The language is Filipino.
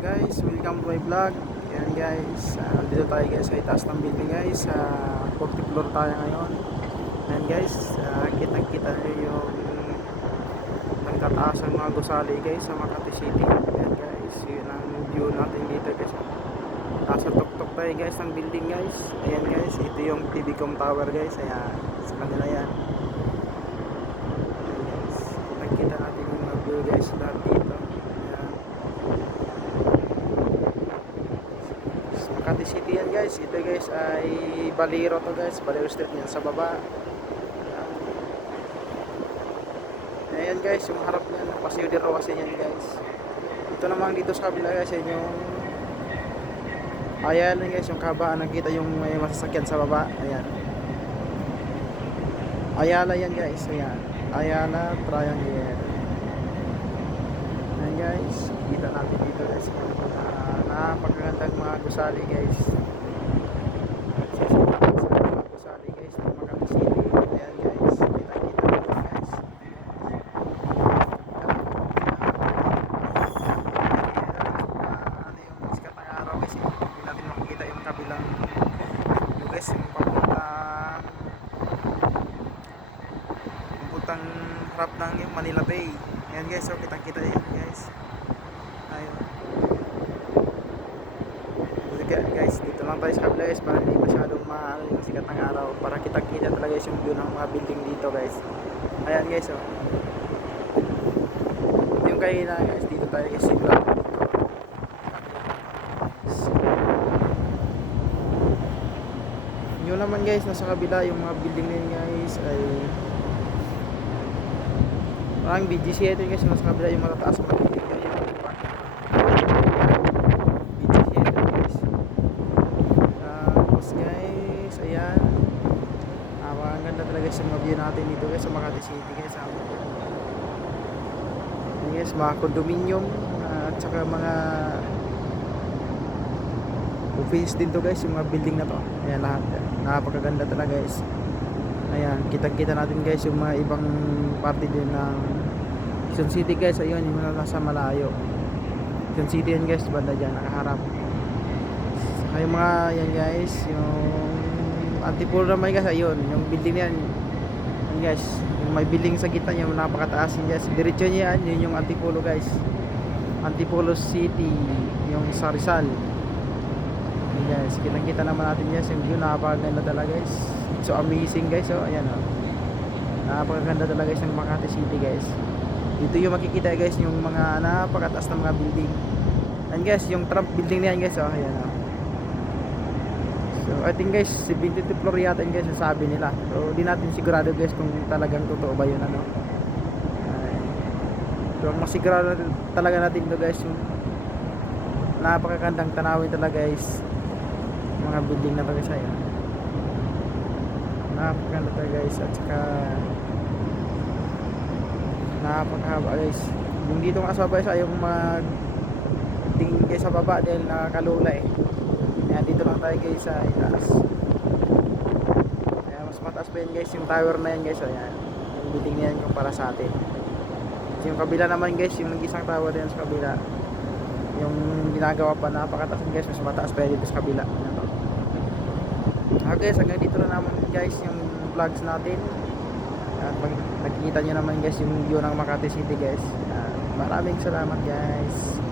Guys, welcome to my vlog. Ayan guys, dito tayo guys sa itaas ng building guys. Sa 40th floor tayo ngayon. Ayan guys, kitang-kita nyo yung nagtataas ng mga gusali guys sa Makati City. Ayan guys, yun ang view natin dito guys. Nasa tuktok tayo guys ng building guys. Ayan guys, ito yung TVcom Tower guys. Ayan, sa kanila yan. Ayan guys, kitang-kita natin yung mga view guys lahat dito. Makati City yan guys. Ito guys ay Baliro to guys. Baliro Street yan sa baba. Ayan guys, yung harap yan Paseo de Roasin yan guys. Ito naman dito sa kabila guys yan yung ayan guys, yung kabaan. Nakita yung may masasakyan sa baba. Ayan, Ayala yan guys. Ayan, Ayala Triangle. Ayan guys, kita natin dito guys. Napakagandang mga gusali guys. Mga gusali guys ng Makati City. Ayan guys, kita-kita natin guys. Ano yung sikat ng araw guys, hindi natin makikita yung kabilang guys, yung papuntang harap ng yung Manila Bay. Ayan guys, so kitang-kita yan guys. Ayun guys, dito lang tayo sa kabila guys para hindi masyadong maano yung sikat ng araw, para kitang-kita talaga yung view ng mga building dito guys. Ayan guys, oh. Yung kayo na guys, dito tayo guys simula. Yun naman guys, nasa kabila yung mga building na yun guys ay parang BGC ito guys, nasa kabila yung matataas mga building guys. Ang ganda talaga sa mga view natin dito guys sa Makati City guys. Yes, mga condominium at saka mga office din to guys, yung mga building na to. Ayan lahat, napakaganda talaga guys. Ayan, kitang-kita natin guys yung mga ibang parte din ng Quezon City guys. Ayun, yung nasa malayo Quezon City yan guys, banda dyan nakaharap. Saka yung mga yan guys, yung Antipolo naman guys, ayun, yung building na yan, yun guys, yung may building sa gitna yung napakataas yun guys, diretso niya yan, yun yung Antipolo guys, Antipolo City, yung sa Rizal. Yun guys, kitang-kita naman natin guys, yung view, napakaganda talaga guys, so amazing guys, so ayan o, napakaganda talaga guys ng Makati City guys. Dito yung makikita guys, yung mga napakataas na mga building, and guys, yung Trump building na yan guys, oh, ayan o. So I think guys, 72 floor yata yun guys, sabi nila. So di natin sigurado guys kung talagang totoo ba yun ano. So ang masigurado talaga natin to guys, yung napakagandang tanawin talaga guys, mga building na to guys. Ayan, napakaganda talaga guys, at saka napakahaba guys. Yung dito nga sa baba guys, ayaw mag tingin guys sa baba dahil nakakalula eh. Kaya dito lang tayo guys sa itaas. Kaya mas mataas pa yun guys yung tower na yan guys. Ayan, yung building na yan yung para sa atin. Kasi yung kabila naman guys, yung isang tower yan sa kabila, yung ginagawa pa napakataas guys, mas mataas pa yun dito sa kabila. Okay, hanggang dito na naman guys yung vlogs natin. At nakikita nyo naman guys yung view ng Makati City guys. Maraming salamat guys.